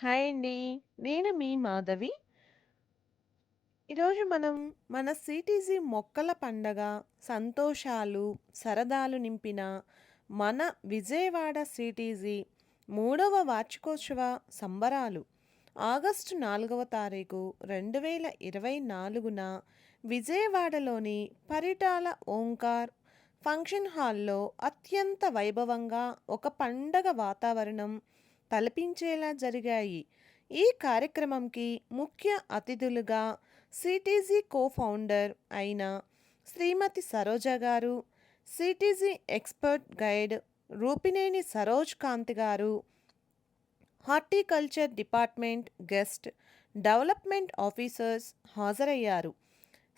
Hi అండి. నేను మీ మాధవి. ఈరోజు మనం మన సిటీజీ మొక్కల పండగ, సంతోషాలు, సరదాలు నింపిన మన విజయవాడ సిటీజీ 3వ వార్షికోత్సవ సంబరాలు ఆగస్టు 4వ తారీఖు 2024న విజయవాడలోని పరిటాల ఓంకార్ ఫంక్షన్ హాల్లో అత్యంత వైభవంగా ఒక పండగ వాతావరణం తలపించేలా జరిగాయి. ఈ కార్యక్రమంకి ముఖ్య అతిథులుగా సిటీజీ కో-ఫౌండర్ అయిన శ్రీమతి సరోజ గారు, CTG expert guide Rupineni Saroj Kanth గారు, horticulture department guest development officers హాజరయ్యారు.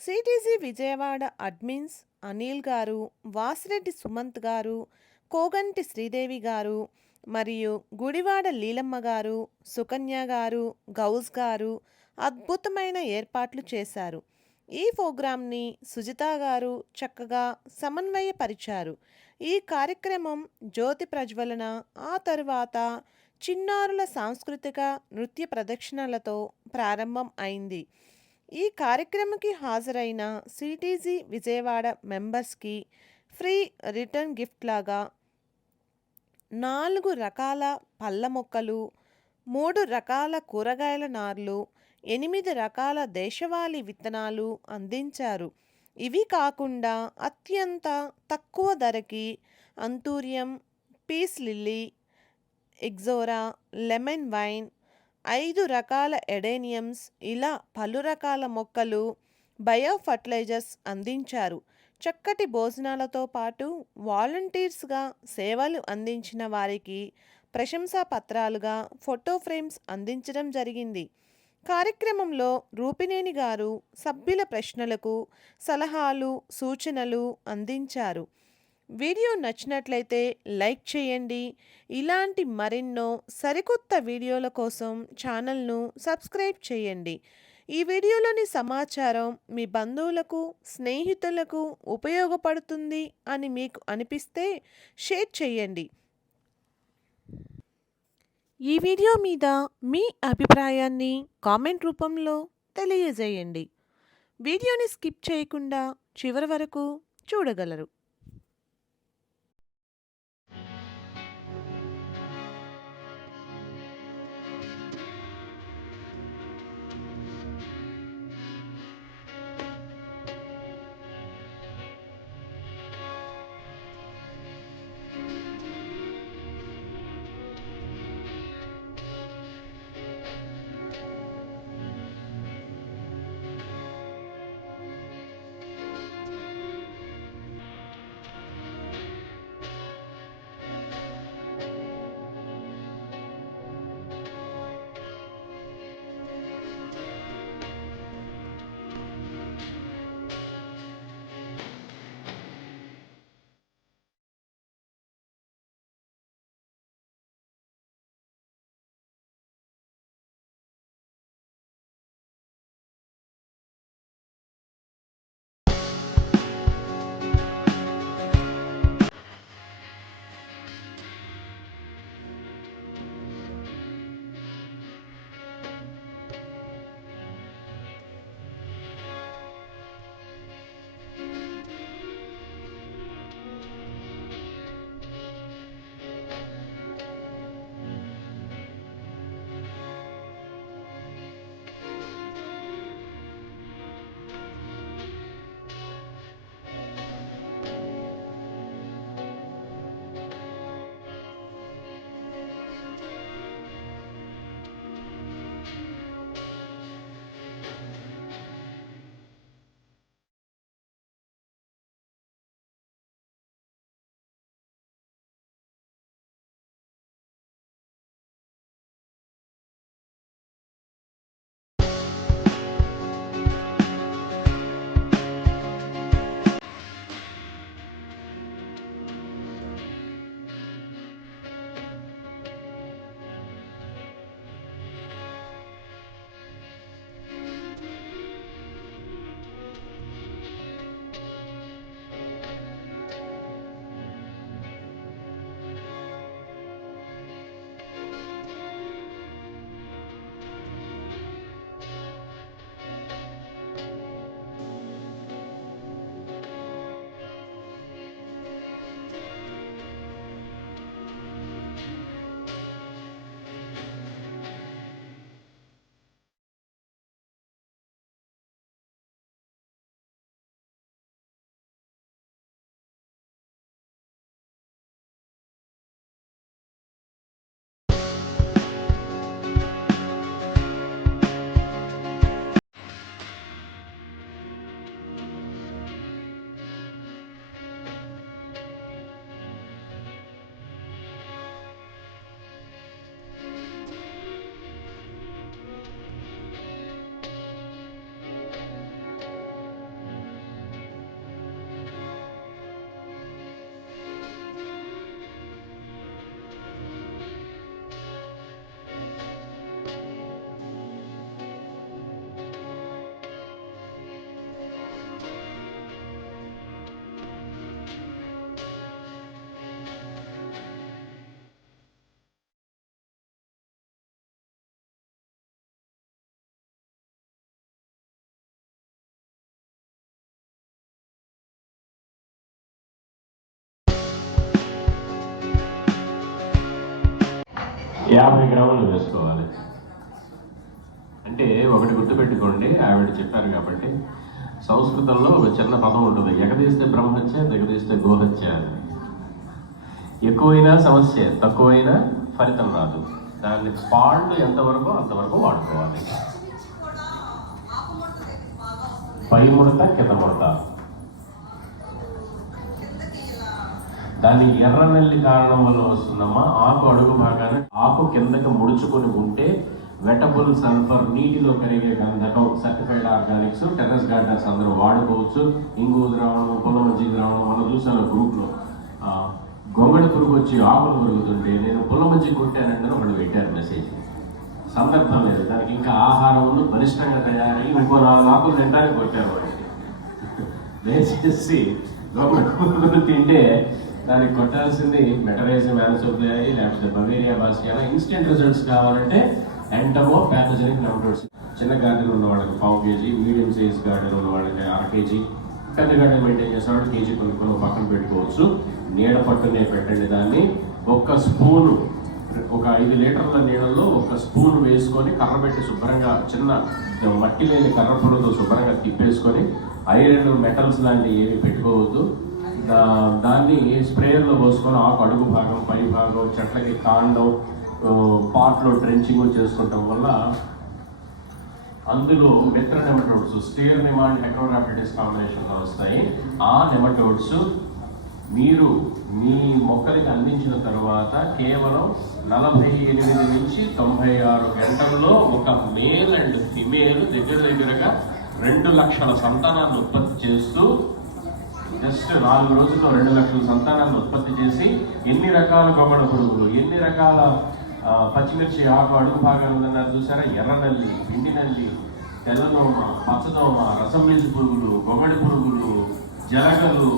సిటీజీ విజయవాడ అడ్మిన్స్ అనిల్ గారు, వాసిరెడ్డి సుమంత్ గారు, కోగంటి శ్రీదేవి గారు మరియు గుడివాడ లీలమ్మ గారు, సుకన్య గారు, గౌస్ గారు అద్భుతమైన ఏర్పాట్లు చేశారు. ఈ ప్రోగ్రాంని సుజిత గారు చక్కగా సమన్వయపరిచారు. ఈ కార్యక్రమం జ్యోతి ప్రజ్వలన, ఆ తరువాత చిన్నారుల సాంస్కృతిక నృత్య ప్రదర్శనలతో ప్రారంభం అయింది. ఈ కార్యక్రమంకి హాజరైన సిటీజీ విజయవాడ మెంబర్స్కి ఫ్రీ రిటర్న్ గిఫ్ట్ లాగా 4 రకాల పళ్ళ మొక్కలు, 3 రకాల కూరగాయల నార్లు, 8 రకాల దేశవాళీ విత్తనాలు అందించారు. ఇవి కాకుండా అత్యంత తక్కువ ధరకి అంతూరియం, పీస్ లిల్లీ, ఎక్సోరా, లెమన్ వైన్, 5 రకాల ఎడేనియమ్స్ ఇలా పలు రకాల మొక్కలు, బయో ఫర్టిలైజర్స్ అందించారు. చక్కటి భోజనాలతో పాటు వాలంటీర్స్గా సేవలు అందించిన వారికి ప్రశంసా పత్రాలుగా ఫోటో ఫ్రేమ్స్ అందించడం జరిగింది. కార్యక్రమంలో రూపినేని గారు సభ్యుల ప్రశ్నలకు సలహాలు, సూచనలు అందించారు. వీడియో నచ్చినట్లయితే లైక్ చేయండి. ఇలాంటి మరెన్నో సరికొత్త వీడియోల కోసం ఛానల్ను సబ్స్క్రైబ్ చేయండి. ఈ వీడియోలోని సమాచారం మీ బంధువులకు, స్నేహితులకు ఉపయోగపడుతుంది అని మీకు అనిపిస్తే షేర్ చేయండి. ఈ వీడియో మీద మీ అభిప్రాయాన్ని కామెంట్ రూపంలో తెలియజేయండి. వీడియోని స్కిప్ చేయకుండా చివరి వరకు చూడగలరు. 50 గ్రాములు వేసుకోవాలి. అంటే ఒకటి గుర్తుపెట్టుకోండి, ఆవిడ చెప్పారు కాబట్టి, సంస్కృతంలో ఒక చిన్న పదం ఉంటుంది, ఎగదీస్తే బ్రహ్మహత్య, దిగదీస్తే గోహత్య అని. ఎక్కువైనా సమస్య, తక్కువైనా ఫలితం రాదు. దాన్ని పాళ్ళు ఎంతవరకు అంతవరకు వాడుకోవాలి. పై ముడత కింద ముడత, దాని ఎర్ర నెల్లి కారణం వల్ల వస్తుందమ్మా. ఆకు అడుగు భాగాన్ని ఆకు కిందకి ముడుచుకొని ఉంటే వెటబుల్ సల్ఫర్, నీటిలో కరిగే గంధకం, సర్టిఫైడ్ ఆర్గానిక్స్, టెర్రస్ గార్డెనర్స్ అందరూ వాడుకోవచ్చు. ఇంగు ద్రావణం, పొలం మజ్జిగ ద్రావణం, మనం చూసాను గ్రూప్లో గొంగళి పురుగు వచ్చి ఆకులు పెరుగుతుంటే నేను పొలం మజ్జిగ కొట్టానంటే వాళ్ళు పెట్టారు మెసేజ్. సందర్భం లేదు, దానికి ఇంకా ఆహారంలో బలిష్టంగా తయారయ్యి ఇంకో 4 ఆకులు తింటానికి కొట్టారు వాళ్ళకి. దయచేసి గొంగళి పురుగులు తింటే దానికి కొట్టాల్సింది మెటరైజం యాన్సోప్లియాయి లేకపోతే బవేరియా బాసియానా. ఇన్స్టెంట్ రిజల్ట్స్ కావాలంటే ఎంటమో ప్యాథోజెనిక్ నెమటోడ్స్. చిన్న గార్డెన్ ఉన్న వాళ్ళకి 1/4 kg, మీడియం సైజ్ గార్డెన్ ఉన్న వాళ్ళకి 1/2 kg, పెద్ద గార్డెన్ మెయింటైన్ చేసే వాళ్ళకి కేజీ కొనుక్కొని పక్కన పెట్టుకోవచ్చు. నీడ పట్టునే పెట్టండి. దాన్ని 1 స్పూను, ఒక 5 లీటర్ల నీళ్ళల్లో 1 స్పూన్ వేసుకొని కర్ర పెట్టి శుభ్రంగా, చిన్న మట్టి లేని కర్ర పొలతో శుభ్రంగా తిప్పేసుకొని, ఐరన్ మెటల్స్ లాంటివి ఏమి పెట్టుకోవద్దు. దాన్ని స్ప్రేయర్లో పోసుకొని ఆకు అడుగు భాగం, పై భాగం, చెట్లకి కాండం, పాట్లో ట్రెంచింగ్ చేసుకుంటాం వల్ల అందులో మిత్ర నెమటోడ్స్, స్టీర్ నిమాండ్ హెక్టోరాపిటిస్ కాంబినేషన్లో వస్తాయి. ఆ నెమటోడ్స్ మీరు మీ మొక్కలకి అందించిన తర్వాత కేవలం 48 నుంచి 96 గంటల్లో ఒక మేల్ అండ్ ఫిమేల్ దగ్గరగా 2 లక్షల సంతానాన్ని ఉత్పత్తి చేస్తూ, జస్ట్ 4 రోజుల్లో 2 లక్షల సంతానాన్ని ఉత్పత్తి చేసి, ఎన్ని రకాల గొంగళి పురుగులు, ఎన్ని రకాల పచ్చిమిర్చి ఆకు అడుగు భాగాలు ఉందన్నారు చూసారా, ఎర్రనల్లి, పిండి నల్లి, తెల్లదోమ, పచ్చదోమ, రసంలీజు పురుగులు, గొంగళి పురుగులు, జలగలు,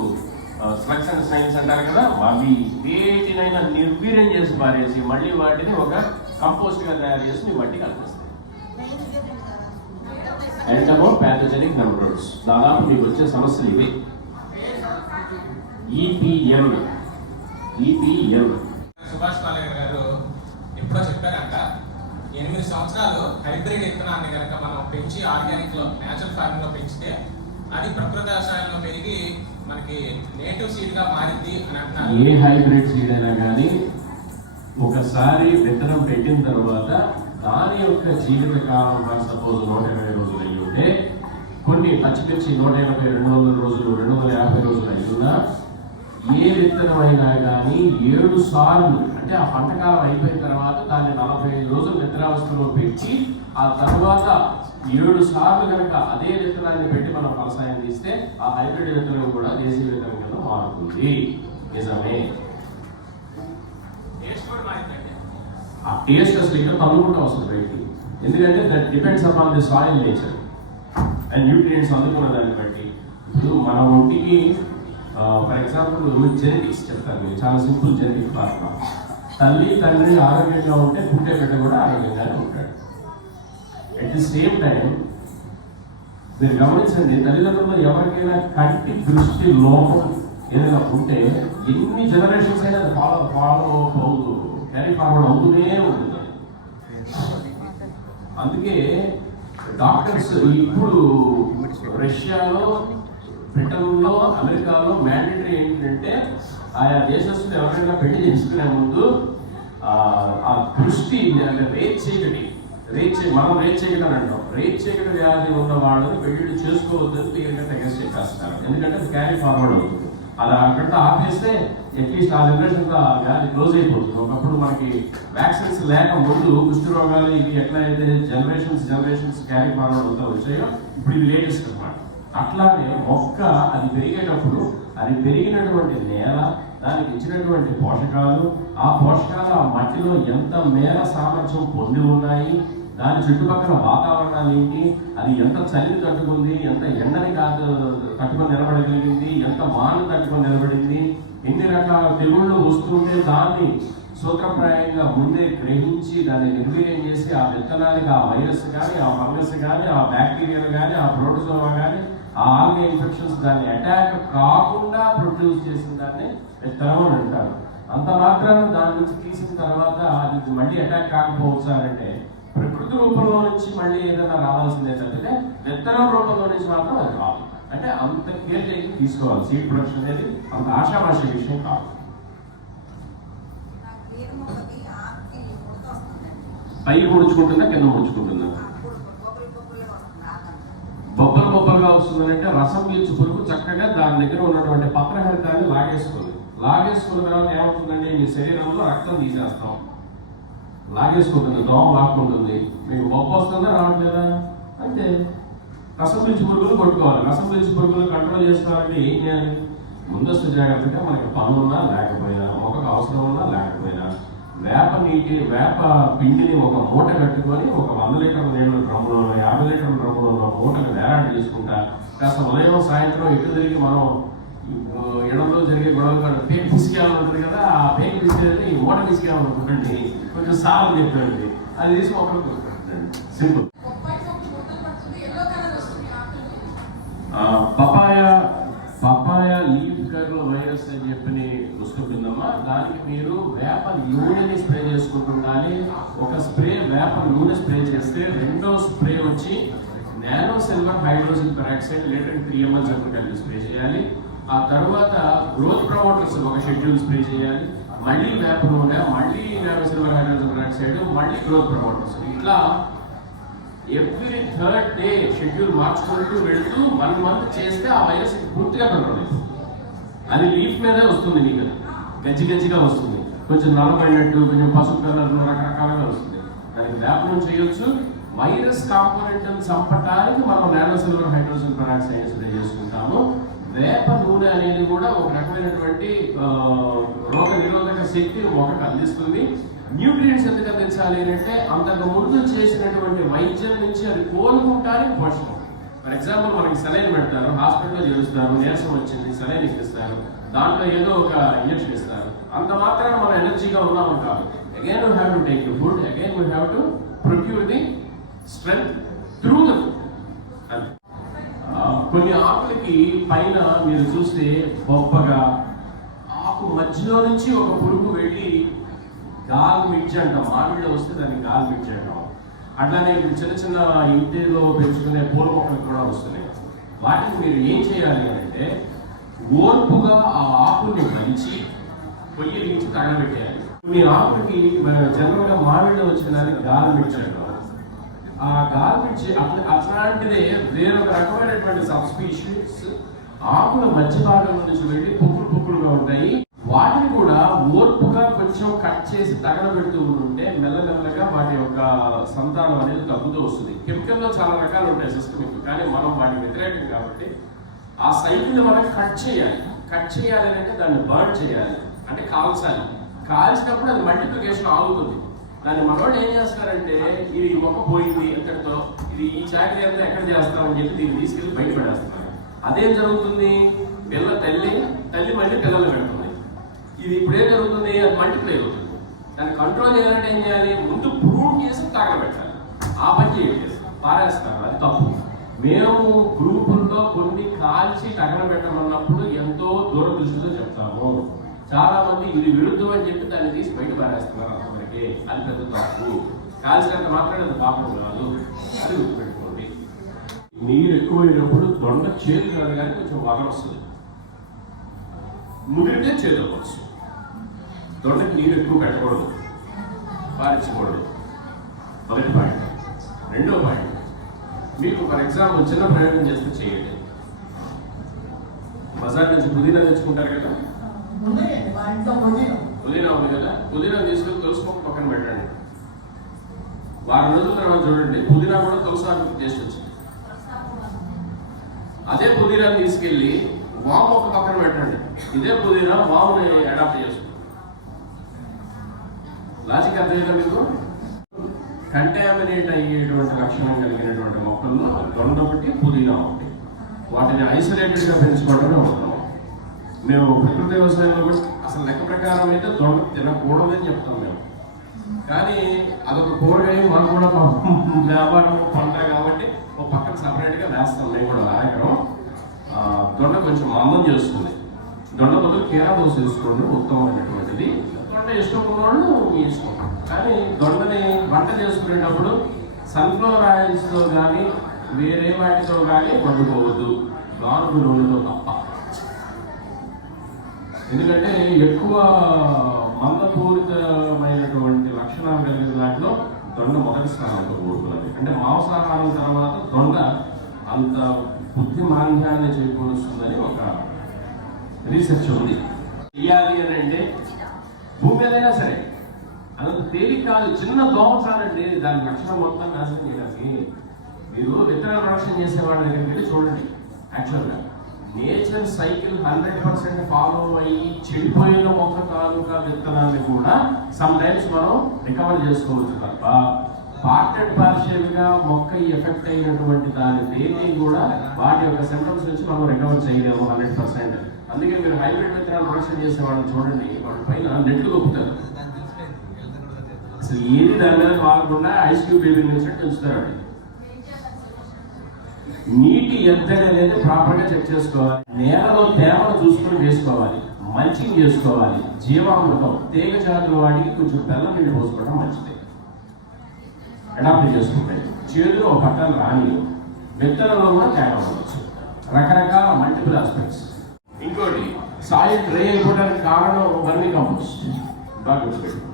స్లగ్స్ అండ్ సైన్స్ అంటారు కదా, అవి వేటినైనా నిర్వీర్యం చేసి పారేసి మళ్ళీ వాటిని ఒక కంపోస్ట్గా తయారు చేసి మీ మట్టి కలిపిస్తాయి. ఎంటమో ప్యాథోజెనిక్ నెమటోడ్స్. దాదాపు మీకు వచ్చే సమస్యలు ఇవే. EPM. సుభాష్ పాలేకర్ గారు ఎప్పుడో చెప్పారంట, 8 సంవత్సరాలు హైబ్రిడ్ విత్తనాన్ని కనుక మనం పెంచి ఆర్గానిక్ లో, నేచురల్ ఫార్మింగ్ లో పెంచితే అది ప్రకృతి వ్యవసాయంలో పెరిగి మనకి నేటివ్ సీడ్ గా మారింది అని అంటున్నారు. ఏ హైబ్రిడ్ సీడ్ అయినా కానీ ఒకసారి విత్తనం పెట్టిన తర్వాత దాని యొక్క జీవిత కాలం సపోజ్ 120 రోజులు అయ్యి ఉంటే, కొన్ని పచ్చిమిర్చి 180, 200 రోజులు, 250 రోజులు అయ్యిందా, ఏ విత్తనం అయినా కానీ 7 సార్లు, అంటే ఆ పంటకాలం అయిపోయిన తర్వాత దాన్ని 45 రోజులు నిద్రావస్థలో పెట్టి ఆ తర్వాత 7 సార్లు కనుక అదే విత్తనాన్ని పెట్టి మనం వ్యవసాయం తీస్తే ఆ హైబ్రిడ్ విత్తనం కూడా దేశీయ విత్తనం కింద మారుతుంది. నిజమే. ఆ టేస్ట్ అసలు ఇక్కడ తల్లుకుంటూ వస్తుంది బయటికి. ఎందుకంటే that depends upon the soil nature and nutrients అందుకున్న దాన్ని బట్టి. ఇప్పుడు మన ఒంటికి ఫర్ ఎగ్జాంపుల్ జెనెటిక్స్ చెప్తాను మీరు, చాలా సింపుల్ జెనెటిక్ ఫార్ములా. తల్లి తండ్రి ఆరోగ్యంగా ఉంటే పుట్టే బిడ్డ కూడా ఆరోగ్యంగానే ఉంటాడు. అట్ ది సేమ్ టైం మీరు గమనించండి, తల్లిదండ్రులు ఎవరికైనా కంటి దృష్టి లోపం ఏదైనా ఉంటే ఎన్ని జనరేషన్స్ అయినా అది ఫాలో అవుతూ క్యారీ ఫార్వర్డ్ అవుతూనే ఉంటుంది. అందుకే డాక్టర్స్ ఇప్పుడు రష్యాలో, బ్రిటన్లో, అమెరికాలో మ్యాండేటరీ ఏంటంటే ఆయా దేశస్తులు ఎవరైనా పెళ్లి చేసుకునే ముందు ఆ దృష్టి మనం రేట్ చేయగట అంటాం. రేట్ చేయగట వ్యాధి ఉన్న వాళ్ళని పెళ్లి చేసుకోవద్దని క్లియర్గా టెస్ట్ చేస్తారు. ఎందుకంటే అది క్యారీ ఫార్వర్డ్ అవుతుంది. అలా అక్కడితో ఆపేస్తే అట్లీస్ట్ ఆ జనరేషన్ వ్యాధి క్లోజ్ అయిపోతుంది. ఒకప్పుడు మనకి వ్యాక్సిన్స్ లేక ముందు కుష్టి రోగాలు ఇవి ఎట్లయితే జనరేషన్స్ క్యారీ ఫార్వర్డ్ అవుతా వచ్చాయో, ఇప్పుడు ఇది లేటెస్ట్ అన్నమాట. అట్లానే మొక్క అది పెరిగేటప్పుడు అది పెరిగినటువంటి నేల, దానికి ఇచ్చినటువంటి పోషకాలు, ఆ పోషకాలు ఆ మట్టిలో ఎంత మేర సామర్థ్యం పొంది ఉన్నాయి, దాని చుట్టుపక్కల వాతావరణాలు ఏంటి, అది ఎంత చలిని తట్టుకుంది, ఎంత ఎండని తట్టుకొని నిలబడగలిగింది, ఎంత వానని తట్టుకొని నిలబడింది, ఎన్ని రకాల తెగుళ్ళు వస్తుంటే దాన్ని సూత్రప్రాయంగా ముందే గ్రహించి దాన్ని నిర్వీర్యం చేసి ఆ విత్తనానికి ఆ వైరస్ కానీ, ఆ ఫంగస్ కానీ, ఆ బ్యాక్టీరియాలు కానీ, ఆ ప్రోటోజోవా కానీ, ఆ ఆల్గే ఇన్ఫెక్షన్స్ దాన్ని అటాక్ కాకుండా ప్రొడ్యూస్ చేసిన దాన్ని విత్తనం అని అంటారు. అంత మాత్రాన దాని నుంచి తీసిన తర్వాత అది మళ్ళీ అటాక్ కాకపోవచ్చు అంటే ప్రకృతి రూపంలో నుంచి మళ్ళీ ఏదైనా రావాల్సిందే తప్పితే విత్తనం రూపంలో నుంచి మాత్రం అది రాదు. అంటే అంత కేర్ తీసుకోవాలి. సీడ్ ప్రొడక్షన్ అనేది అంత ఆశామాష విషయం కాదు. పై ముడుచుకుంటుందా కింద ముడుచుకుంటుందా? బొబ్బలు బొబ్బలుగా వస్తుందంటే రసం పీల్చు పురుగు చక్కగా దాని దగ్గర ఉన్నటువంటి పత్రహరితాన్ని లాగేసుకున్న తర్వాత ఏమవుతుందండి, మీ శరీరంలో రక్తం తీసేస్తాం. లాగేసుకుంటుంది, దోమ లాక్కుంటుంది. మీకు బొబ్బ వస్తుందా రావట్లేదా? అంటే రసం పీల్చు పురుగులు కొట్టుకోవాలి. రసం పీల్చు పురుగులు కంట్రోల్ చేసుకోవాలంటే ఏం చేయాలి? ముందస్తు జాగ్రత్తగా మనకి పనున్నా లేకపోయినా, మొక్కకు అవసరం ఉన్నా లేకపోయినా వేప పిండిని ఒక మూట కట్టుకొని ఒక 100 లీటర్ల నీళ్ళ డ్రమ్ములో 50 లీటర్ల డ్రమ్ములో మూటలు వేలాడి తీసుకుంటా కాస్త ఉదయం సాయంత్రం ఎటు తిరిగి మనం ఎడంలో జరిగే గొడవలు పేక్ తీసుకెళ్ళాలంటుంది కదా, ఆ పేక్ తీసుకెళ్ళి ఈ మూట తీసుకెళ్ళాలనుకుంటండి కొంచెం సాగు చెప్పండి, అది తీసి మొక్కలు కొట్టుకుంటుందండి. Simple. Papaya leaf curve virus అని చెప్పని వస్తుంటుందమ్మా. దానికి మీరు వేప నూనెని స్ప్రే చేసుకుంటుండాలి. ఒక స్ప్రే వేప నూనె స్ప్రే చేస్తే రెండో స్ప్రే వచ్చి nano silver hydrogen peroxide litre 3 ml కలిపి స్ప్రే చేయాలి. ఆ తర్వాత గ్రోత్ ప్రమోటర్స్ ఒక షెడ్యూల్ స్ప్రే చేయాలి. మళ్ళీ వేప నూనె, మళ్ళీ నానో సిల్వర్ హైడ్రోజన్ పెరాక్సైడ్, మళ్ళీ గ్రోత్ ప్రమోటర్స్. ఇట్లా ఎవ్రీ 3rd డే షెడ్యూల్ మార్చుకుంటూ వెళుతూ 1 month చేస్తే ఆ వైరస్ పూర్తిగా కంట్రోల్ అవుతుంది. అది లీఫ్ మీదే వస్తుంది, మీకు గజ్జిగా వస్తుంది, కొంచెం నల్లబడినట్టు, కొంచెం పసుపు కలర్ రకరకాలుగా వస్తుంది. దానికి వేప నుంచి చేయొచ్చు. వైరస్ కాంపోనెంట్ చంపటానికి మనం nano silver hydrogen peroxide spray చేసుకుంటాము. వేప నూనె అనేది కూడా ఒక రకమైనటువంటి రోగ నిరోధక శక్తిని ఒకటి అందిస్తుంది. న్యూట్రియంట్స్ ఎందుకు అందించాలి అంటే అంతకు ముందు చేసినటువంటి వైద్యం నుంచి అది కోలుకుంటానికి పోషకం. ఫర్ ఎగ్జాంపుల్ మనకి సెలైన్ పెడతారు, హాస్పిటల్లో చేస్తారు, నీరసం వచ్చింది, సెలైన్ ఇస్తారు, దాంట్లో ఏదో ఒక ఇంజక్షన్ ఇస్తారు. అంత మాత్రాన మనం ఎనర్జీగా ఉన్నాము కాదు. Again we have to take the food, again we have to procure the strength through the food. కొన్ని ఆకులకి పైన మీరు చూస్తే బొబ్బగా ఆకు మధ్యలో నుంచి ఒక పురుగు వెళ్ళి గాల్ మిర్చి అంటాం. మామిడిలో వస్తే దాన్ని గాల్ మిర్చి అంటాం. అట్లానే ఇప్పుడు చిన్న ఇంటిలో పెంచుకునే పూల మొక్కలు కూడా వస్తున్నాయి. వాటిని మీరు ఏం చేయాలి అంటే ఓర్పుగా ఆ ఆకుని మంచి పొయ్యి నుంచి తగలబెట్టేయాలి. మీ ఆకుకి జనరల్గా మామిడిలో వచ్చిన దానికి గాల్ మిర్చి అంటాం. ఆ గాల్ మిర్చి అట్లాంటిదే వేరొక రకమైనటువంటి సబ్ స్పీషీస్ ఆకుల మధ్య భాగం నుంచి వెళ్ళి పుక్కులుగా ఉంటాయి. వాటిని కూడా ఓర్పుగా కొంచెం కట్ చేసి తగలబెడుతూ ఉంటే మెల్లమెల్లగా వాటి యొక్క సంతానం అనేది తగ్గుతూ వస్తుంది. కెమికల్లో చాలా రకాలు ఉంటాయి సిస్టమిక్, కానీ మనం వాటికి వ్యతిరేకం కాబట్టి ఆ సైకిల్ని మనం కట్ చేయాలి అంటే దాన్ని బర్న్ చేయాలి, అంటే కాల్చాలి. కాల్చినప్పుడు అది మల్టిప్లికేషన్ ఆగుతుంది. దాన్ని మనోళ్ళు ఏం చేస్తారంటే ఇది మొక్క పోయింది ఎక్కడితో, ఇది ఈ చాకరీ అంతా ఎక్కడ చేస్తామని చెప్పి దీన్ని తీసుకెళ్ళి బయట పడేస్తున్నారు. అదేం జరుగుతుంది, తల్లి మళ్ళీ పిల్లలు పెడుతుంది. ఇది ఇప్పుడేం జరుగుతుంది, అది మల్టిప్లై అవుతుంది. దాన్ని కంట్రోల్ చేయాలంటే ఏం చేయాలి, ముందు ప్రూవ్ చేసి తగలబెట్టాలి. ఆ పని చేయట్లేదు, పారేస్తారు, అది తప్పు. మేము గ్రూపుల్లో కొన్ని కాల్చి తగలబెట్టమన్నప్పుడు ఎంతో దూరదృష్టితో చెప్తాము. చాలా మంది ఇది విరుద్ధం అని చెప్పి దాన్ని తీసి బయట పారేస్తున్నారు. అందరికీ అది పెద్ద తప్పు. కాల్చినంత మాత్రమే పాపం కాదు, అది గుర్తుపెట్టుకోండి. నీరు ఎక్కువైనప్పుడు దొండ చేదు కాదు కానీ కొంచెం వగర వస్తుంది, ముదిరితే చేదు అవ్వచ్చు. దొండకి నీరు ఎక్కువ పెట్టకూడదు, పారించకూడదు. మొదటి పాయింట్. రెండో పాయింట్, మీకు ఫర్ ఎగ్జాంపుల్ చిన్న ప్రయోగం చేస్తే చేయండి. బజార్ నుంచి పుదీనా తెచ్చుకుంటారు కదా, పుదీనా ఉంది కదా, పుదీనా తీసుకొని తులసి మొక్క పక్కన పెట్టండి. వారం రోజుల తర్వాత చూడండి పుదీనా కూడా తులసి ఆకు టేస్ట్ వచ్చింది. అదే పుదీనాని తీసుకెళ్ళి వాము మొక్క పక్కన పెట్టండి, ఇదే పుదీనా వాముని అడాప్ట్ చేసుకుంటుంది. లాజిక్ అర్థమైందా మీకు? కంటామినేట్ అయ్యేటువంటి లక్షణం కలిగినటువంటి మొక్కల్లో దొండ ఒకటి, పుదీనా ఒకటి. వాటిని ఐసోలేటెడ్గా పెంచుకోవడమే ఉంటాం. మేము ప్రకృతి వ్యవసాయంలో కూడా అసలు లెక్క ప్రకారం అయితే దొండ తినకూడదని చెప్తాం మేము. కానీ అదొక కూరగాయ, మాకు కూడా వ్యాపారం పంట కాబట్టి ఒక పక్కన సపరేట్గా వేస్తాం మేము కూడా. నాయకరం దొండ కొంచెం మందం చేస్తుంది. దొండ బదులు కీరా దోశ వేసుకోవడం ఉత్తమమైనటువంటిది. మంచిది. దొండ ఇష్టం ఉన్నవాళ్ళు మీ ఇష్టం. కానీ దొండని వంట చేసుకునేటప్పుడు సన్ఫ్లవర్ ఆయిల్స్తో కానీ వేరే వాటితో కానీ వండుకోవద్దు, గానుగ నూనెతో తప్ప. ఎందుకంటే ఎక్కువ మందపూరితమైనటువంటి లక్షణాలు కలిగిన దాంట్లో దొండ మొదటి స్థానంలో కూడుకున్నది. అంటే మాంసాహారం తర్వాత దొండ అంత బుద్ధి మాలిన్యాన్ని చేకూరుస్తుందని ఒక రీసెర్చ్ ఉంది. ఇయ్యాలి అని అంటే భూమి మీదైనా సరే అంత తేలిక కాదు. చిన్న దోమ చాలండి దాని లక్షణం మొత్తం నాశనం చేయడానికి. మీరు విత్తనాల ప్రొడక్షన్ చేసే వాళ్ళ దగ్గరికి వెళ్ళి చూడండి. యాక్చువల్గా నేచర్ సైకిల్ 100% ఫాలో అయ్యి చెడిపోయిన మొక్క తాలూకా విత్తనాన్ని కూడా సమ్ టైమ్స్ మనం రికవర్ చేసుకోవచ్చు తప్ప పార్ట్ అండ్ పార్షియల్గా మొక్క ఎఫెక్ట్ అయినటువంటి దాని దేన్ని కూడా వాటి యొక్క సింటమ్స్ నుంచి మనం రికవర్ చేయలేము 100%. అందుకే మీరు హైబ్రిడ్ విత్తనాలు ప్రొడక్షన్ చేసే వాళ్ళని చూడండి, వాళ్ళ పైన నెట్లు కొప్పుతారు. అసలు ఏది దాని మీద వాడకుండా ఐస్ క్యూబ్ బేబీ నుంచి ఉంచుతారు. నీటి ఎద్దడి అనేది ప్రాపర్గా చెక్ చేసుకోవాలి. నేలలో తేమను చూసుకుని వేసుకోవాలి. మల్చింగ్ చేసుకోవాలి. జీవామృతం తీగ జాతుల వాటికి కొంచెం బెల్లం నీళ్ళు పోసుకోవడం మంచిది. అడాప్ట్ చేసుకుంటాయి. చేదులు ఒక పక్కన రాని విత్తనంలో కూడా తేడా ఉండవచ్చు. రకరకాల మల్టిపుల్ ఆస్పెక్ట్స్. ఇంకోటి సాయిల్ డ్రై అయిపోవడానికి కారణం వర్మీ కంపోస్ట్. బాగా గుర్తుపెట్టు.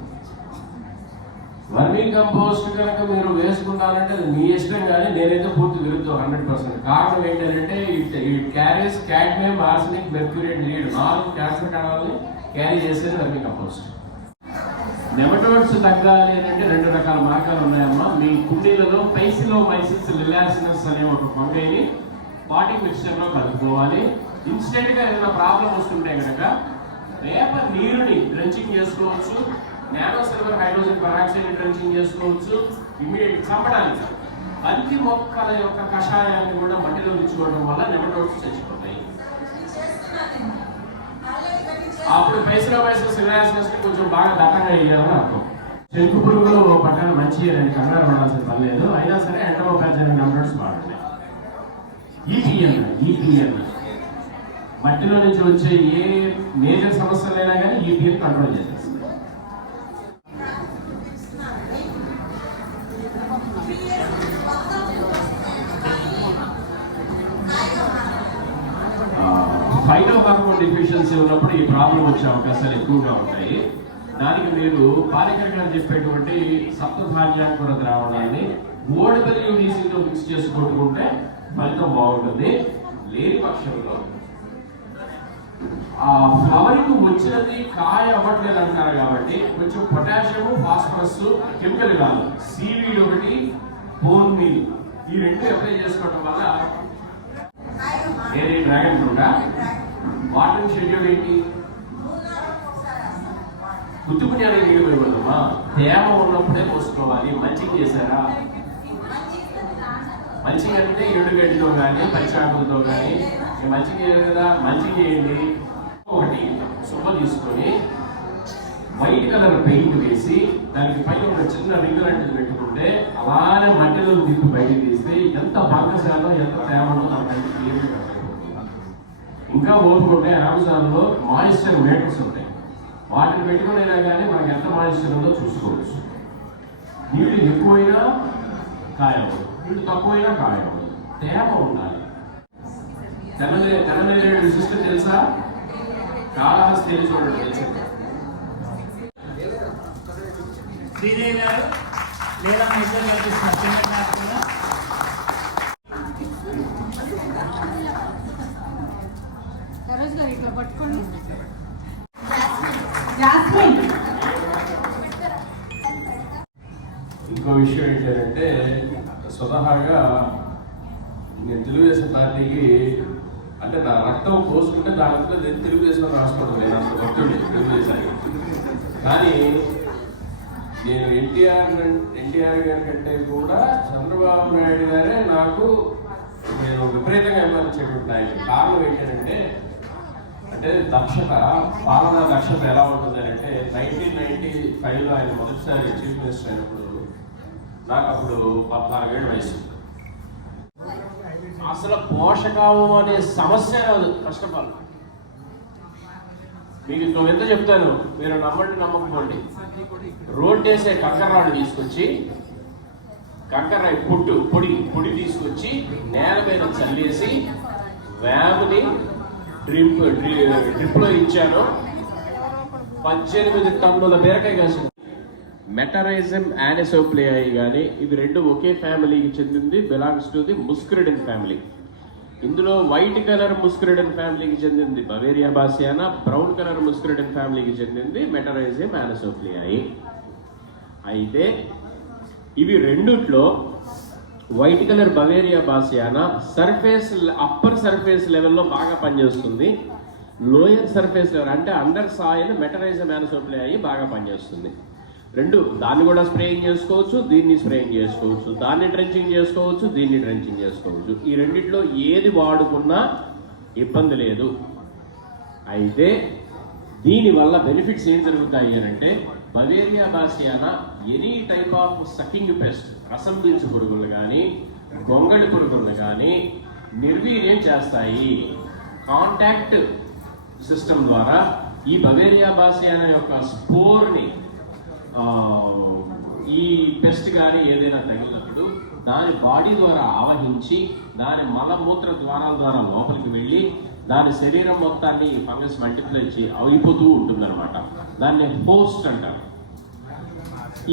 వర్మీ కంపోస్ట్ కనుక మీరు వేసుకున్నారంటే అది మీ ఇష్టం, కానీ నేనైతే పూర్తి విరుద్ధం 100%. కారణం ఏంటంటే it carries cadmium, arsenic, mercurate, lead 4 cancer కణాలని క్యారీ చేసేది వర్మీ కంపోస్ట్. నెమటోడ్స్ తగ్గాలి అంటే 2 రకాల మార్గాలు ఉన్నాయమ్మా. మీ కుండీలలో పైసిలోమైసిస్ లిలాసినస్ అనే ఒక ఫంగైని పాటింగ్ మిక్స్చర్లో కలుపుకోవాలి. ఇన్స్టెంట్గా ఏదైనా ప్రాబ్లం వస్తుంటే కనుక వేప నీరుని డ్రెంచింగ్ చేసుకోవచ్చు. Nano silver hydrogen peroxide drenching చేసుకోవచ్చు. ఇమీడియట్ చంపడానికి బంతి మొక్కల యొక్క కషాయాన్ని కూడా మట్టిలో ఉంచుకోవడం వల్ల నెమటోడ్స్ చచ్చిపోతాయి. అప్పుడు పైసిలోమైసిస్ లిలాసినస్ కొంచెం బాగా దట్టంగా వేయాలని అర్థం. చెంకు పురుగులు పక్కన మంచి కంగారు పడాల్సిన పని లేదు. అయినా సరే ఎంటోమోపాజన్ నెమటోడ్స్ వాడండి. ఈపీఎన్ మట్టిలో నుంచి వచ్చే ఏ మేజర్ సమస్యలైనా కానీ ఈపీఎన్ కంట్రోల్ చేసేస్తుంది. ఫైటోహార్మోన్ డెఫిషియన్సీ ఉన్నప్పుడు ఈ ప్రాబ్లం వచ్చే అవకాశాలు ఎక్కువగా ఉంటాయి. దానికి మీరు పాలికర్గా చెప్పేటువంటి సప్తధాన్యాకుర ద్రావణాన్ని OWDCతో మిక్స్ చేసి కొట్టుకుంటే ఫలితం బాగుంటుంది. లేని పక్షంలో ఆ ఫ్లవరింగ్ వచ్చినది కాయ అవ్వట్లేదు అంటారు కాబట్టి కొంచెం పొటాషియం, ఫాస్ఫరస్ కెమికల్ కాదు, సీవీడ్ ఒకటి, బోన్ మీల్ ఈ 2 అప్లై చేసుకోవడం వల్ల ఏది డ్రాగన్ ఫ్రూటా వాటర్ షెడ్యూల్ ఏంటి గుర్తుకునేది నీళ్ళు పోయిపోతామా. తేమ ఉన్నప్పుడే పోసుకోవాలి. మంచిగా చేశారా? మంచిగా అంటే ఎండుగడ్డితో కానీ పచ్చాకులతో కానీ మంచిగా కదా, మంచిగా చేయండి. ఒకటి సుబ్బ తీసుకొని వైట్ కలర్ పెయింట్ వేసి దానికి పైన ఒక చిన్న రింగ్ లాంటిది పెట్టుకుంటే అలానే మట్టిలో దిక్కు బయటకు తీస్తే ఎంత బాగశాలో ఎంత తేమలో దానికి క్లియర్గా. ఇంకా ఓపుకుంటే అమెజాన్లో మాయిశ్చర్ మీటర్స్ ఉంటాయి. వాటిని పెట్టుకునేలా కానీ మనకి ఎంత మాయిశ్చర్ ఉందో చూసుకోవచ్చు. నీళ్ళు ఎక్కువైనా కాయవు, నీళ్ళు తక్కువైనా కాయవు, తేమ ఉండాలి. తెల్లనేరేడు సిస్టమ్ తెలుసా? కాళహస్తి తెలిసి చూడండి. తెలుసా? శ్రీదేవి గారు లేదా ఇద్దరు గారికి సత్యనారాయణ సరోజ్ గారు ఇట్లా పట్టుకోండి. ఇంకో విషయం ఏంటంటే స్వతహాగా నేను తెలుగుదేశం పార్టీకి అంటే నా రక్తం పోసుకుంటే దాంట్లో తెలుగుదేశం రాసుకోవడం నేను అసలు భక్తుడి తెలుగుదేశానికి. కానీ నేను ఎన్టీఆర్ గారి కంటే కూడా చంద్రబాబు నాయుడు గారే నాకు నేను విపరీతంగా అభిమానించేటువంటి నాయకుడు. కారణం ఏంటంటే అంటే దక్షత, పాలనా దక్షత ఎలా ఉంటుంది అంటే 1995లో ఆయన మొదటిసారి చీఫ్ మినిస్టర్ అయినప్పుడు నాకు అప్పుడు 14 ఏళ్ళ వయసు. అసలు పోషకాలు అనే సమస్య రాదు. ఫస్ట్ ఆఫ్ ఆల్ మీకు ఇంకో ఎంత చెప్తాను, మీరు నమ్మండి నమ్మకపోండి. రోడ్ వేసే కంకర్రాడు తీసుకొచ్చి, కంకర్రాయి పొడి తీసుకొచ్చి నేల మీద చల్లేసి వ్యామ్ని డ్రిప్లో ఇచ్చాను. 18 టన్నుల బీరకాయ కాసింది. మెటరైజం యానిసోప్లియాయి కానీ ఇవి రెండు ఒకే ఫ్యామిలీకి చెందింది, బిలాంగ్స్ టు ది ముస్క్రిడిన్ ఫ్యామిలీ. ఇందులో వైట్ కలర్ ముస్క్రిడిన్ ఫ్యామిలీకి చెందింది బవేరియా బాసియానా, బ్రౌన్ కలర్ ముస్క్రిడిన్ ఫ్యామిలీకి చెందింది మెటరైజం యానిసోప్లియాయి. అయితే ఇవి రెండిట్లో white colour Beauveria బాసియానా upper surface లెవెల్లో బాగా పనిచేస్తుంది. లోయర్ సర్ఫేస్ లెవెల్ అంటే అండర్ సాయిల్ మెటరైజం యానిసోప్లియాయి బాగా పనిచేస్తుంది. రెండు, దాన్ని కూడా స్ప్రేయింగ్ చేసుకోవచ్చు, దీన్ని స్ప్రేయింగ్ చేసుకోవచ్చు, దాన్ని డ్రెంచింగ్ చేసుకోవచ్చు, దీన్ని డ్రెంచింగ్ చేసుకోవచ్చు. ఈ రెండిట్లో ఏది వాడుకున్నా ఇబ్బంది లేదు. అయితే దీనివల్ల బెనిఫిట్స్ ఏం జరుగుతాయి అంటే, Beauveria బాసియానా any type of sucking pest, రసం పీల్చు పురుగులు కానీ గొంగళి పురుగులు కానీ నిర్వీర్యం చేస్తాయి. కాంటాక్ట్ సిస్టమ్ ద్వారా ఈ బవేరియా బాసియానా యొక్క స్పోర్ని ఈ పెస్ట్ కానీ ఏదైనా తగిలినప్పుడు దాని బాడీ ద్వారా ఆవహించి దాని మలమూత్ర ద్వారాల ద్వారా లోపలికి వెళ్ళి దాని శరీరం మొత్తాన్ని ఫంగస్ మల్టిప్లై అయిపోతూ ఉంటుందన్నమాట. దాన్ని హోస్ట్ అంటారు.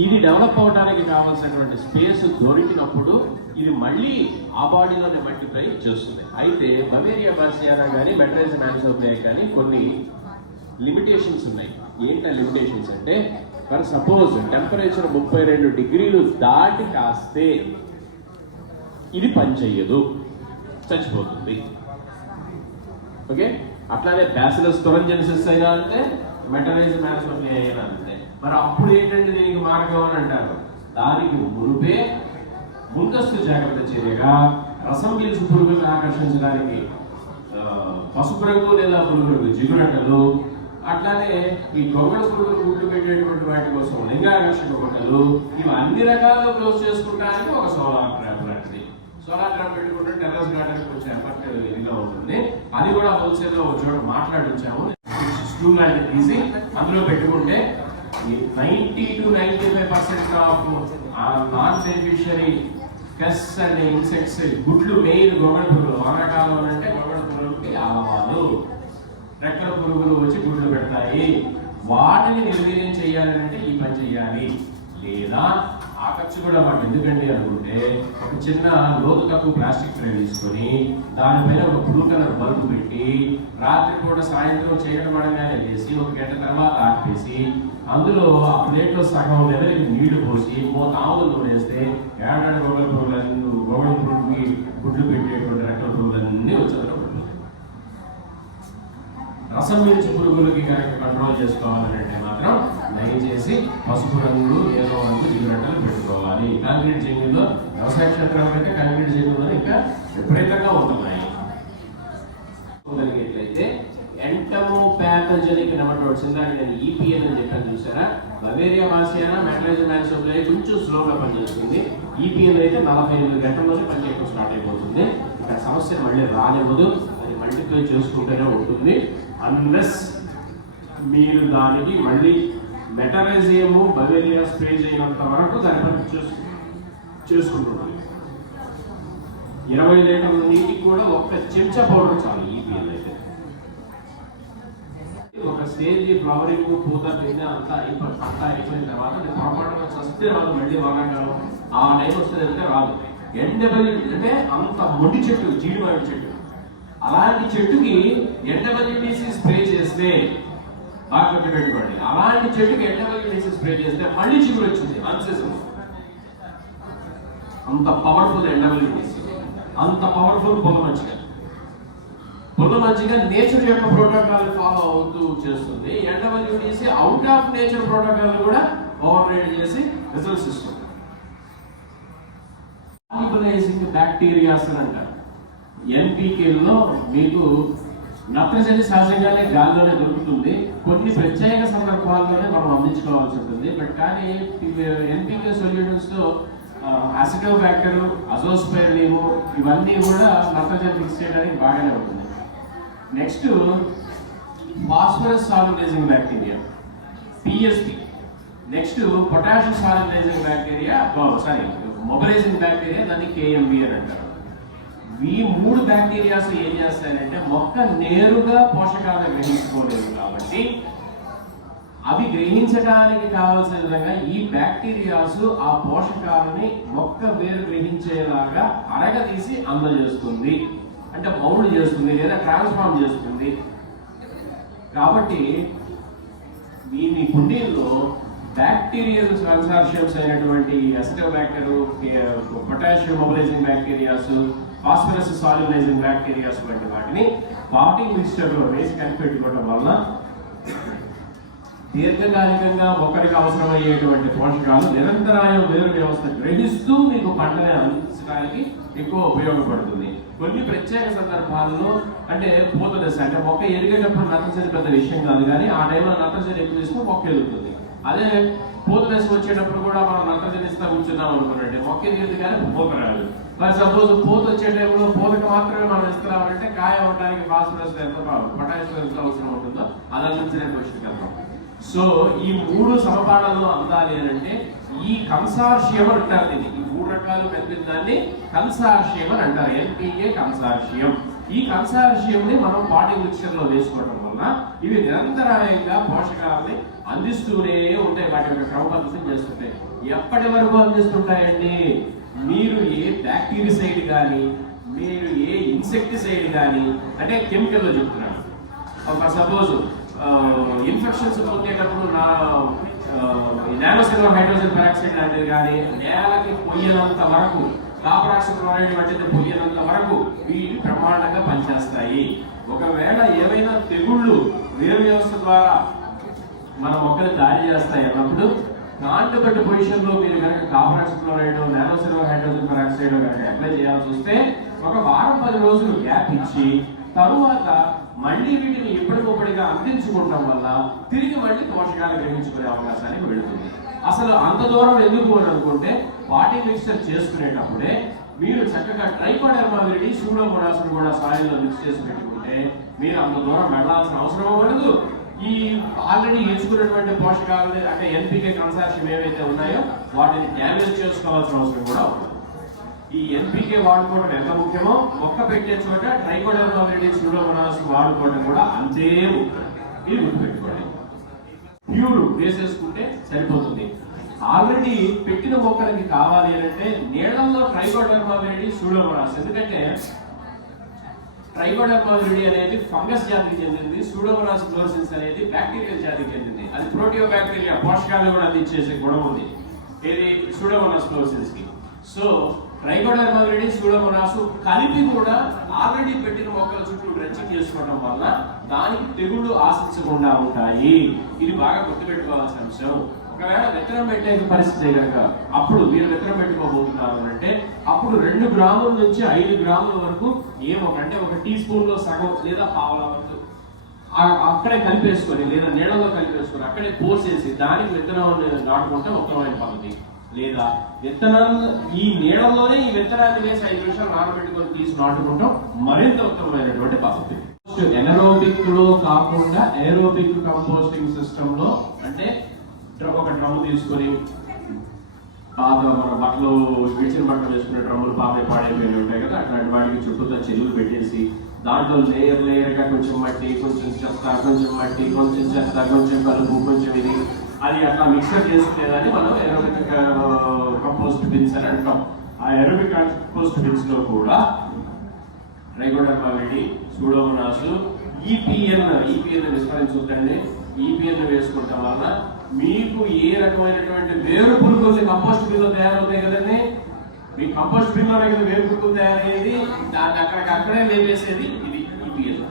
ఇది డెవలప్ అవడానికి కావాల్సినటువంటి స్పేస్ దొరికినప్పుడు ఇది మళ్ళీ ఆ బాడీలోనే మల్టిప్లై చేస్తుంది. అయితే బవేరియా బాసియానా కానీ మెటరైజం యానిసోప్లియాయి కానీ కొన్ని లిమిటేషన్స్ ఉన్నాయి. ఏంటా లిమిటేషన్స్ అంటే, ఫర్ సపోజ్ టెంపరేచర్ 32 డిగ్రీలు దాటి కాస్తే ఇది పనిచేయదు, చచ్చిపోతుంది. ఓకే, అట్లానే బ్యాసిలస్ థొరంజెన్సిస్ అయినా అంటే మెటరైజం యానిసోప్లియాయి అయినా అంతే. మరి అప్పుడు ఏంటంటే దీనికి మార్గం అని అంటారు. దానికి మునుపే ముందస్తు జాగ్రత్త చర్యగా రసం పీల్చు పురుగులను ఆకర్షించడానికి పసుపు రంగు లేదా పురుగు రంగు జిగురటలు, అట్లానే ఈ గొంగళ పురుగులు గుడ్లు పెట్టేటువంటి వాటి కోసం లింగాకర్షక గుడ్డలు, ఇవి అన్ని రకాలుగా క్లోజ్ చేసుకుంటానికి ఒక సోలార్ ట్రాప్ లాంటిది. సోలార్ ట్రాప్ పెట్టుకుంటే టెర్రస్ గార్డెన్ కొంచెం ఎఫెక్ట్ ఇదిగా ఉంటుంది. అది కూడా హోల్సేల్ లో ఒక చోట మాట్లాడించాము. స్టూల్ లాంటిది తీసి అందులో పెట్టుకుంటే 90 to 95% of non beneficiary pests and insects గుడ్లు మెయిన్ గొంగళ పురుగులు, వానాకాలం అంటే గొంగళ పురుగులకి ఆవాలు, రెక్కల పురుగులు వచ్చి గుడ్లు పెడతాయి. వాటిని నిర్వీర్యం చేయాలంటే ఈ పని చేయాలి. లేదా ఆ ఖర్చు కూడా మాకు ఎందుకండి అనుకుంటే, ఒక చిన్న లోతు తక్కువ ప్లాస్టిక్ ట్రే తీసుకొని దానిపైన ఒక బ్లూ కలర్ బల్బు పెట్టి రాత్రిపూట సాయంత్రం చేయడం పడగానే వేసి 1 గంట తర్వాత ఆపేసి అందులో ఆ ప్లేట్లో సగం లెవెల్కి నీళ్లు పోసి ఆవులు వేస్తే ఏడాది గొంగళ పురుగుకి గుడ్లు పెట్టేటువంటి రెక్కల పురుగులన్నీ వచ్చేది. రసం పీల్చు పురుగులకి కనుక కంట్రోల్ చేసుకోవాలంటే మాత్రం దయచేసి పసుపు రంగులు, ఏదో రంగు జిగురట్టలు పెట్టుకోవాలి. కాంక్రీట్ జంగులో వ్యవసాయ క్షేత్రాల కంటే కాంక్రీట్ జంగులో ఇంకా విపరీతంగా ఉంటున్నాయి. అయితే ఎంటమోపాథోజెనిక్ నెమటోడ్స్, ఇందాక నేను ఈపీఎన్ అని చెప్పాను చూసారా, బవేరియా బాసియానా మెటరైజం యానిసోప్లియాయి కొంచెం స్లోగా పనిచేస్తుంది. ఈపీఎన్ అయితే 48 గంటల్లోనే పనిచేయడం స్టార్ట్ అయిపోతుంది. ఇక్కడ సమస్య మళ్ళీ రానివ్వదు, అది మల్టిప్లై చేసుకుంటూనే ఉంటుంది. అన్లెస్ మీరు దానికి మళ్ళీ మెటరైజియము బవేరియా స్ప్రే చేయనంత వరకు దాని పని చేసుకుంటున్నాం. 20 లీటర్ల నీటికి కూడా 1 చెంచా పౌడర్ చాలు. ఈపీఎల్ అయితే ఒక స్టేజ్ ఫ్లవరింగ్, పూత, పిండి అంతా అయిపోయిన తర్వాత పొరపాటుగా వస్తే రాదు. మళ్ళీ వానాకాలం ఆ టైం వస్తుంది అంటే రాదు. ఎండబలి అంటే అంత మొండి చెట్టు, జీడిమాడి చెట్టు, అలాంటి చెట్టుకి ఎండబలిసి స్ప్రే చేస్తే బాగా పెట్టుకోండి. అలాంటి చెట్టుకి ఎండబలిసి స్ప్రే చేస్తే మళ్ళీ చిగురు వచ్చింది అన్సీజన్. అంత పవర్ఫుల్ ఎండబలిసి, అంత పవర్ఫుల్ పుల్ల మంచిగా నేచర్ యొక్క ప్రోటోకాల్ ఫాలో అవుతూ చేస్తుంది. ఎండబలిసి అవుట్ ఆఫ్ నేచర్ ప్రోటోకాల్ కూడా ఓవర్ రైడ్ చేసి రిజల్ట్స్ ఇస్తుంది. బ్యాక్టీరియాస్ అని అంటారు. ఎన్పీకేలో మీకు నత్రజని సహజంగానే గాలిలోనే దొరుకుతుంది. కొన్ని ప్రత్యేక సందర్భాల్లోనే మనం అందించుకోవాల్సి ఉంటుంది. బట్ కానీ ఎన్పీకే సొల్యూషన్స్ లో అసిటోబ్యాక్టర్, అజోస్పైర్లీము ఇవన్నీ కూడా నత్రజని ఫిక్స్ చేయడానికి బాగానే ఉంటుంది. Next phosphorus solubilising bacteria PSP, next potassium solubilising bacteria mobilising bacteria, దాన్ని కేఎంబి అని అంటారు. ఈ 3 బ్యాక్టీరియాస్ ఏం చేస్తాయంటే మొక్క నేరుగా పోషకాలను గ్రహించుకోలేదు కాబట్టి అవి గ్రహించడానికి కావాల్సిన విధంగా ఈ బ్యాక్టీరియాస్ ఆ పోషకాలని మొక్క వేరు గ్రహించేలాగా అరగదీసి అందజేస్తుంది, అంటే మౌల్డ్ చేస్తుంది లేదా ట్రాన్స్ఫార్మ్ చేస్తుంది. కాబట్టి మీ కుండీల్లో బ్యాక్టీరియల్ కన్సార్షియమ్స్ అయినటువంటి acetobacter, potassium mobilising bacterias, phosphorus solubilising bacterias వంటి వాటిని పాటింగ్ మిక్స్చర్లో వేసి కనిపెట్టుకోవడం వల్ల దీర్ఘకాలికంగా మొక్కడికి అవసరమయ్యేటువంటి పోషకాలు నిరంతరాయం వేరు వ్యవస్థ గ్రహిస్తూ మీకు పంటని అందించడానికి ఎక్కువ ఉపయోగపడుతుంది. కొన్ని ప్రత్యేక సందర్భాల్లో అంటే పూత దశ, అంటే మొక్క ఎదిగేటప్పుడు నత్రజని పెద్ద విషయం కాదు, కానీ ఆ టైంలో నత్రజని ఎక్కువ ఇస్తే మొక్క ఎదుగుతుంది. అదే పూత దశ వచ్చేటప్పుడు కూడా మనం నత్రజని ఇస్తా కూర్చున్నాం అనుకున్నట్టే మొక్క ఎదిగింది కానీ పూత రాదు. మరి సపోజ్ పూత వచ్చే టైంలో పూతకు మాత్రమే మనం ఇస్తున్నామంటే కాయ అవడానికి ఫాస్ఫరస్ ఎంత పొటాషియం ఎంత అవసరం ఉంటుందో అది అందించడానికి వచ్చిన. సో ఈ 3 సమపాఠాల్లో అందాలి అని అంటే ఈ కన్సార్షియం అంటారు. దీన్ని ఈ 3 రకాలు కలిపిన దాన్ని కన్సార్షియం అని అంటారు, ఎన్పికే కన్సార్షియం. ఈ కన్సార్షియం ని మనం పాటింగ్ మిక్స్చర్ లో వేసుకోవడం వల్ల ఇవి నిరంతరాయంగా పోషకాలని అందిస్తూనే ఉంటాయి, వాటి యొక్క క్రమపద్ధతిని చేస్తుంటాయి. ఎప్పటి వరకు అందిస్తుంటాయండి? మీరు ఏ బ్యాక్టీరిసైడ్ కానీ, మీరు ఏ ఇన్సెక్టిసైడ్ కానీ, అంటే కెమికల్లో చెప్తున్నాను. సపోజ్ ఇన్ఫెక్షన్స్ పొందేటప్పుడు నానోసిల్వర్ హైడ్రోజన్ పెరాక్సైడ్ లాంటిది కానీ నేలకి పొయ్యనంత వరకు, కాపర్ ఆక్సిక్లోరైడ్ వంటిది పొయ్యనంత వరకు వీటి బ్రహ్మాండంగా పనిచేస్తాయి. ఒకవేళ ఏవైనా తెగుళ్ళు వేరు వ్యవస్థ ద్వారా మన మొక్కలు దాడి చేస్తాయి అన్నప్పుడు కాంటబెట్ పొజిషన్ లో మీరు కనుక కాపర్ ఆక్సిక్లోరైడ్, నానోసిల్వర్ హైడ్రోజన్ పెరాక్సైడ్ కనుక అప్లై చేయాల్సి వస్తే ఒక వారం 10 రోజులు గ్యాప్ ఇచ్చి తరువాత మళ్ళీ వీటిని ఎప్పటికొప్పటిగా అందించుకోవటం వల్ల తిరిగి మళ్ళీ పోషకాలు గ్రహించుకునే అవకాశానికి వెళుతుంది. అసలు అంత దూరం ఎందుకు అని అనుకుంటే పాటింగ్ మిక్స్చర్ చేసుకునేటప్పుడే మీరు చక్కగా ట్రైకోడెర్మా విరిడి, సూడోమోనాస్ కూడా సాయిల్లో మిక్స్ చేసి పెట్టుకుంటే మీరు అంత దూరం వెళ్ళాల్సిన అవసరం ఉండదు. ఈ ఆల్రెడీ ఎంచుకున్నటువంటి పోషకాలని అంటే ఎన్పికే కన్సార్షియం ఏవైతే ఉన్నాయో వాటిని డ్యామేజ్ చేసుకోవాల్సిన అవసరం కూడా ఉంటుంది. ఈ ఎన్పికే వాడుకోవడం ఎంత ముఖ్యమో మొక్క పెట్టే చోట ట్రైకోడెర్మా విరిడి, సూడోమోనాస్ వాడుకోవడం కూడా అంతే ముఖ్యం. ఇది గుర్తుపెట్టుకోండి. ప్యూర్ వేసేసుకుంటే సరిపోతుంది. ఆల్రెడీ పెట్టిన మొక్కలకి కావాలి అంటే నీళ్లలో ట్రైకోడెర్మా విరిడి, సూడోమోనాస్, ఎందుకంటే ట్రైకోడెర్మా విరిడి అనేది ఫంగస్ జాతికి చెందింది, సూడోమోనాస్ ఫ్లోరోసిన్స్ అనేది బ్యాక్టీరియల్ జాతికి చెందింది. అది ప్రోటియో బ్యాక్టీరియా, పోషకాలు కూడా అందించేసే గుణం ఉంది ఏది సూడోమోనాస్ ఫ్లోరోసిన్స్ కి. సో ట్రైకోడెర్మా విరిడి, సూడోమోనాస్ కలిపి కూడా ఆల్రెడీ పెట్టిన మొక్కల చుట్టూ డ్రెంచింగ్ చేసుకోవడం వల్ల దానికి తెగుళ్ళు ఆశించకుండా ఉంటాయి. ఇది బాగా గుర్తుపెట్టుకోవాల్సిన అంశం. ఒకవేళ విత్తనం పెట్టే పరిస్థితి కనుక అప్పుడు మీరు విత్తనం పెట్టుకోబోతున్నారు అంటే అప్పుడు 2 గ్రాముల నుంచి 5 గ్రాముల వరకు అంటే 1 టీ స్పూన్ లో సగం లేదా పావలా వంతు అక్కడే కలిపేసుకొని లేదా నీళ్ళలో కలిపేసుకొని అక్కడే పోసేసి దానికి విత్తనం నాటుకుంటే ఉత్తమమైన పద్ధతి. లేదా విత్తనాలు ఈ నీళ్ళలోనే ఈ విత్తనాన్ని వేసి 5 నిమిషాలు నానబెట్టుకొని తీసి నాటుకుంటాం మరింత ఉత్తమమైనటువంటి పద్ధతి. ఎనరోబిక్ లో కాకుండా ఏరోబిక్ కంపోస్టింగ్ సిస్టమ్ లో అంటే ఒక డ్రమ్ము తీసుకొని పాత మన బట్టలు విడిచిన బట్టలు వేసుకునే డ్రమ్ములు పాడైపోయి ఉంటాయి కదా, అట్లాంటి వాటికి చుట్టూతో చెరువులు పెట్టేసి దాంట్లో లేయర్ గా కొంచెం మట్టి, కొంచెం చెత్త, కొంచెం మట్టి, కొంచెం చెత్త, కొంచెం కలుపు, కొంచెం ఇది అది అట్లా మిక్సర్ చేసుకునేదాన్ని మనం ఏరోబిక్ కంపోస్ట్ బిన్స్ అని అంటాం. ఆ ఏరోబిక్ కంపోస్ట్ బిన్స్ లో కూడా trichoderma viride, Pseudomonas, EPN విస్మరించొద్దండి. EPN వేసుకుంటాం వల్ల మీకు ఏ రకమైనటువంటి వేరు పురుగులు కంపోస్ట్ బిన్లో తయారవుతాయి కదండి. మీ కంపోస్ట్ బిన్లోనే కదా వేరు పురుగులు తయారయ్యేది, దాన్ని అక్కడే లేపేసేది ఇది ఈపీఎన్.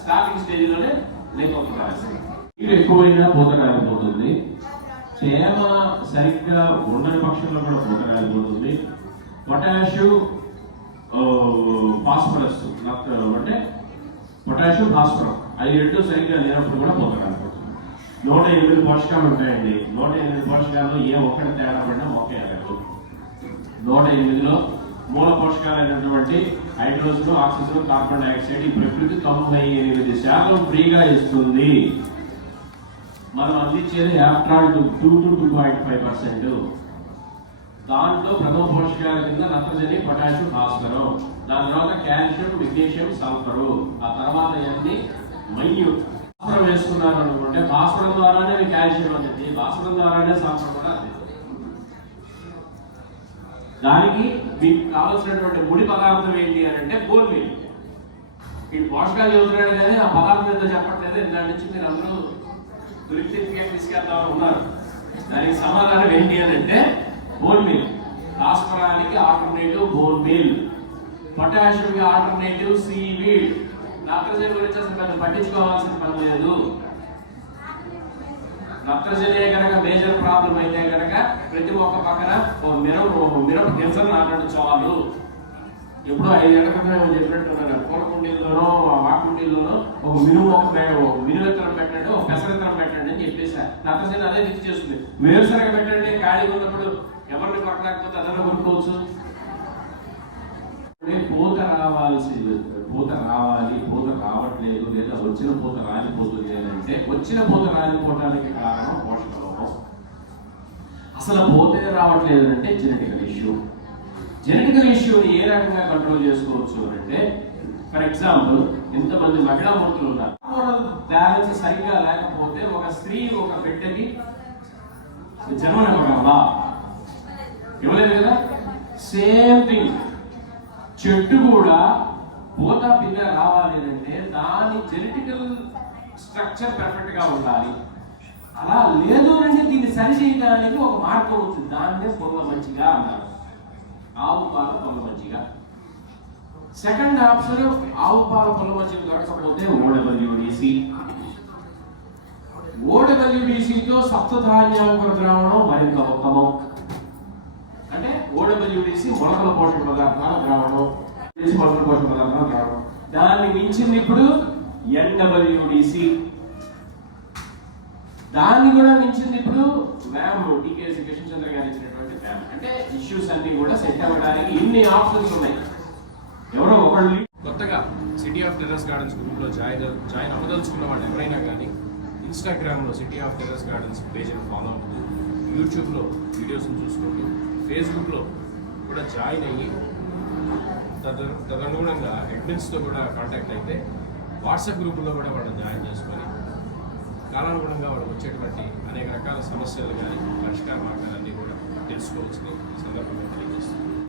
స్టార్టింగ్ స్టేజ్ లోనే లేకపోతుంది. నీరు ఎక్కువైనా పూత కాలిపోతుంది, తేమ సరిగ్గా ఉండని పక్షంలో కూడా పూత కాలిపోతుంది. పొటాషియం, ఫాస్ఫరస్ అంటే పొటాషియం, ఫాస్ఫరస్ అవి 2 సరిగ్గా లేనప్పుడు కూడా పూత కాలిపోతుంది. 108 పోషకాలు ఉంటాయండి. 108 పోషకాల్లో ఏ ఒక్కటి తేడా పడినా మొక్క ఎరగదు. 108లో మూల పోషకాలైనటువంటి హైడ్రోజన్, ఆక్సిజన్, కార్బన్ డైఆక్సైడ్ ఈ ప్రకృతి 98% ఫ్రీగా ఇస్తుంది. మనం అందించేది ఆఫ్టర్ ఆల్ 2 to 2.5%. దాంట్లో ప్రథమ పోషకాల కింద నత్రజని, పొటాషియం, భాస్వరం, దాని తర్వాత కాల్షియం, మెగ్నీషియం, సల్ఫరు, ఆ తర్వాత అన్ని మైన్యూట్. భాస్వరం వేసుకున్నారు అనుకుంటే భాస్వరం ద్వారానే కాల్షియం అందింది, భాస్వరం ద్వారానే సల్ఫర్ కూడా అందింది. దానికి మీకు కావాల్సినటువంటి ముడి పదార్థం ఏంటి అని అంటే బోన్ మీల్. ఈ పోషకాలు చదువుతున్నాడు కానీ ఆ పదార్థం ఏదో చెప్పట్లేదు. దాని నుంచి మీరు అందరూ దొరికితే తీసుకెళ్తామని ఉన్నారు. దానికి సమాధానం ఏంటి అని అంటే బోన్ మీల్. భాస్వరానికి ఆల్టర్నేటివ్ బోన్ మీల్, పొటాషియం కి ఆల్టర్నేటివ్ సీవీడ్. నత్రజని గురించి అసలు పెద్ద పట్టించుకోవాల్సిన పని లేదు. నత్రజనే కనుక మేజర్ ప్రాబ్లం అయితే కనుక ప్రతి ఒక్క పక్కన మిరప గింజలు నాటడం చాలు. ఎప్పుడో 5 ఏళ్ల క్రితం చెప్పినట్టున్నారు, పూల కుండీల్లోనో వాకుండీల్లోనో ఒక మినుము విత్తనం పెట్టండి, ఒక పెసరత్తనం పెట్టండి అని చెప్పేసారు. నత్రజని అదే దిక్కు చేస్తుంది. వేరుశనగ పెట్టండి, ఖాళీగా ఉన్నప్పుడు ఎవరిని కొట్టలేకపోతే అదన్నా కొనుక్కోవచ్చు. పూత రావాలి, పూత రావట్లేదు, లేదా వచ్చిన పూత రాలిపోతుంది అంటే వచ్చిన పూత రాలిపోవడానికి కారణం పోషక లోపం. అసలు పూతే రావట్లేదు అంటే జెనెటికల్ ఇష్యూ. జెనెటికల్ ఇష్యూని ఏ రకంగా కంట్రోల్ చేసుకోవచ్చు అంటే, ఫర్ ఎగ్జాంపుల్ ఇంతమంది మహిళా మూర్తులు ఉన్నారు, బ్యాలెన్స్ సరిగ్గా లేకపోతే ఒక స్త్రీ ఒక బిడ్డకి జన్మనివ్వగలదా? ఇవ్వలేదు కదా. సేమ్ థింగ్ చెట్టు కూడా పూత పింద రావాలి అంటే దాని జెనెటికల్ స్ట్రక్చర్ పర్ఫెక్ట్ గా ఉండాలి. అలా లేదు అంటే దీన్ని సరి చేయడానికి ఒక మార్గం ఉంటుంది. దాన్నే పొల్ల మంచిగా అన్నారు. ఆవు పాల పొల్ల మంచిగా. సెకండ్ ఆప్షన్ ఆవు పాల పొల్ల మంచిగా దొరకకపోతే ఓడబ్ల్యూడిసితో సప్తధాన్యాంకుర ద్రావణం మరింత ఉత్తమం. అంటే ఓడబ్ల్యూడిసి మొలకల పోషక పదార్థాల ద్రావణం, మొలకల పోషక పదార్థాల ద్రావణం. దాన్ని మించింది ఇప్పుడు ఎన్డబ్ల్యూడిసి. దాన్ని కూడా మించింది ఇప్పుడు వ్యామ్, టీకేఎస్ కిషన్ చంద్ర గారు ఇచ్చినటువంటి వ్యామ్. అంటే ఇష్యూస్ అన్ని కూడా సెట్ అవ్వడానికి ఇన్ని ఆప్షన్స్ ఉన్నాయి. ఎవరో ఒకళ్ళు కొత్తగా సిటీ ఆఫ్ టెర్రస్ గార్డెన్స్ గ్రూప్లో జాయిన్ అవ్వదలుచుకున్న వాళ్ళు ఎవరైనా కానీ ఇన్స్టాగ్రామ్లో సిటీ ఆఫ్ టెర్రస్ గార్డెన్స్ పేజ్ని ఫాలో అవుతూ, యూట్యూబ్లో వీడియోస్ని చూసుకుంటూ, ఫేస్బుక్లో కూడా జాయిన్ అయ్యి తదనుగుణంగా అడ్మిన్స్తో కూడా కాంటాక్ట్ అయితే వాట్సాప్ గ్రూపుల్లో కూడా వాళ్ళు జాయిన్ చేసుకొని కాలానుగుణంగా వాళ్ళకి వచ్చేటువంటి అనేక రకాల సమస్యలు కానీ పరిష్కార మార్గాలన్నీ కూడా తెలుసుకోవచ్చని ఈ సందర్భంగా తెలియజేస్తుంది.